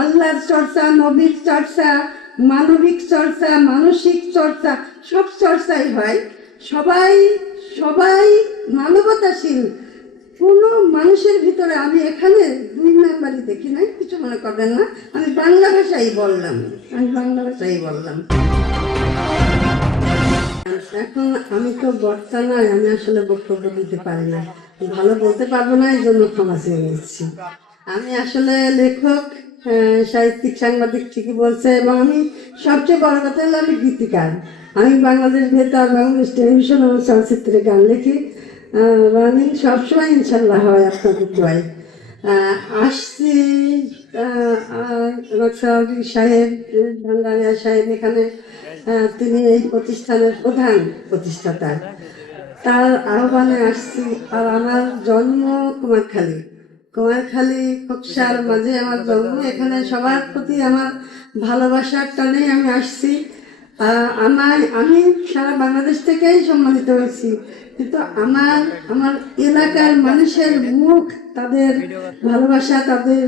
আল্লাহর চর্চা, নবীর চর্চা, মানবিক চর্চা, মানসিক চর্চা, সব চর্চাই হয়। সবাই সবাই মানবতাশীল। কোনো মানুষের ভিতরে আমি এখানে দুই নাম্বারই দেখি নাই, কিছু মনে করবেন না। আমি বাংলা ভাষাই বললাম, আমি বাংলা ভাষাই বললাম। এখন আমি তো বক্তা নয় আমি আসলে বক্তব্য দিতে পারি না। ভালো বলতে পারব না, এই জন্য ক্ষমা চেয়ে নিচ্ছি। আমি আসলে লেখক সাহিত্যিক, সাংবাদিক ঠিকই বলছে, এবং আমি সবচেয়ে বড় কথা হলো আমি গীতিকার। আমি বাংলাদেশ বেতার বাংলাদেশ টেলিভিশন এবং চলচ্চিত্রে গান লিখি আমি সবসময় ইনশাল্লাহ হয় আপনাদের দোয়াই আসছি সাহেব, ভান্ডারিয়া সাহেব এখানে তিনি এই প্রতিষ্ঠানের প্রধান প্রতিষ্ঠাতা। তার আহ্বানে আসছি, আর আমার জন্ম কুমারখালী। কুমারখালী খোকসার মাঝে আমার জন্ম। এখানে সবার প্রতি আমার ভালোবাসার টানে আমি আসছি। আমার আমি সারা বাংলাদেশ থেকেই সম্মানিত হয়েছি। কিন্তু আমার আমার এলাকার মানুষের মুখ তাদের ভালোবাসা তাদের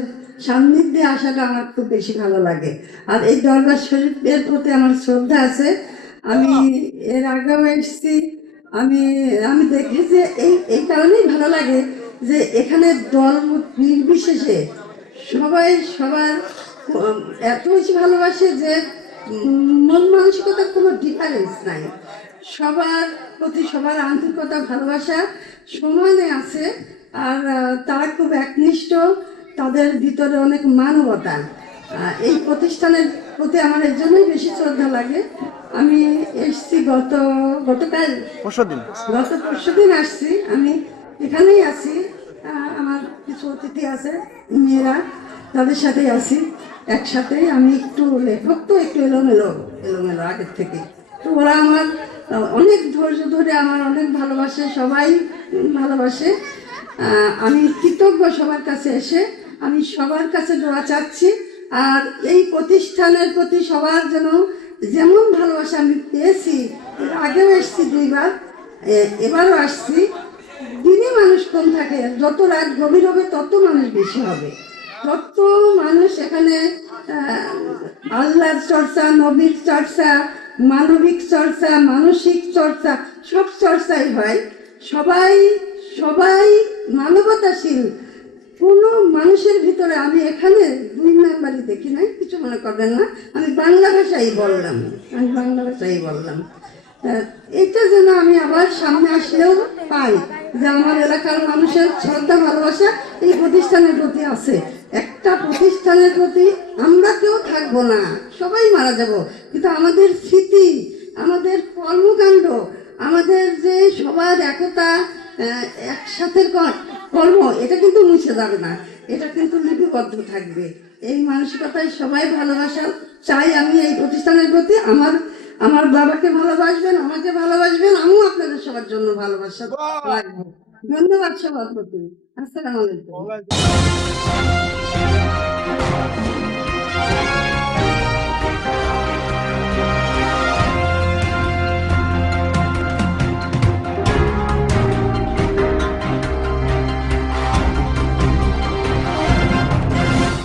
সান্নিধ্যে আসাটা আমার খুব বেশি ভালো লাগে। আর এই দরবার শরীফের প্রতি আমার শ্রদ্ধা আছে। আমি এর আগেও এসেছি। আমি আমি দেখেছি এই এই কারণেই ভালো লাগে যে এখানে দল নির্বিশেষে সবাই সবার এত বেশি ভালোবাসে যে মন মানসিকতার কোনো ডিফারেন্স নাই। সবার প্রতি সবার আন্তরিকতা ভালোবাসা সমানে আছে আর তারা খুব একনিষ্ঠ তাদের ভিতরে অনেক মানবতা। এই প্রতিষ্ঠানের প্রতি আমার এই জন্যই বেশি শ্রদ্ধা লাগে। আমি এসছি গত গতকাল গত পরশু দিন আসছি। আমি এখানেই আছি। আমার কিছু অতিথি আছে, মেয়েরা, তাদের সাথেই আছি। একসাথেই আমি একটু লেখক তো, একটু এলোমেলো এলোমেলো আগের থেকে। তো ওরা আমার অনেক ধৈর্য ধরে আমার অনেক ভালোবাসে, সবাই ভালোবাসে। আমি কৃতজ্ঞ সবার কাছে এসে, আমি সবার কাছে দোয়া চাচ্ছি। আর এই প্রতিষ্ঠানের প্রতি সবার যেন যেমন ভালোবাসা আমি পেয়েছি আগেও এসেছি দুইবার এবারও আসছি। দিনে মানুষ কম থাকে, যত রাত গভীর হবে তত মানুষ বেশি হবে। তত মানুষ এখানে আল্লাহর চর্চা, নবীর চর্চা, মানবিক চর্চা, মানসিক চর্চা, সব চর্চাই হয়। সবাই সবাই মানবতাশীল। কোনো মানুষের ভিতরে আমি এখানে দুই নাম্বারই দেখি নাই, কিছু মনে করবেন না। আমি বাংলা ভাষাই বললাম, আমি বাংলা ভাষাই বললাম। এটা যেন আমি আবার সামনে আসলেও পাই। যে আমার এলাকার মানুষের শ্রদ্ধা, ভালোবাসা এই প্রতিষ্ঠানের প্রতি আছে। একটা প্রতিষ্ঠানের প্রতি আমরা কেউ থাকব না। সবাই মারা যাব। কিন্তু আমাদের স্মৃতি, আমাদের কর্মকাণ্ড, আমাদের যে সবার একতা একসাথে কর্ম, এটা কিন্তু মুছে যাবে না। এটা কিন্তু লিপিবদ্ধ থাকবে। এই মানসিকতায় সবাই ভালোবাসা চাই আমি এই প্রতিষ্ঠানের প্রতি। আমার আমার বাবাকে ভালোবাসবেন আমাকে ভালোবাসবেন আমিও আপনাদের সবার জন্য ভালোবাসা রাখব। ধন্যবাদ সবার প্রতি আসসালামু আলাইকুম।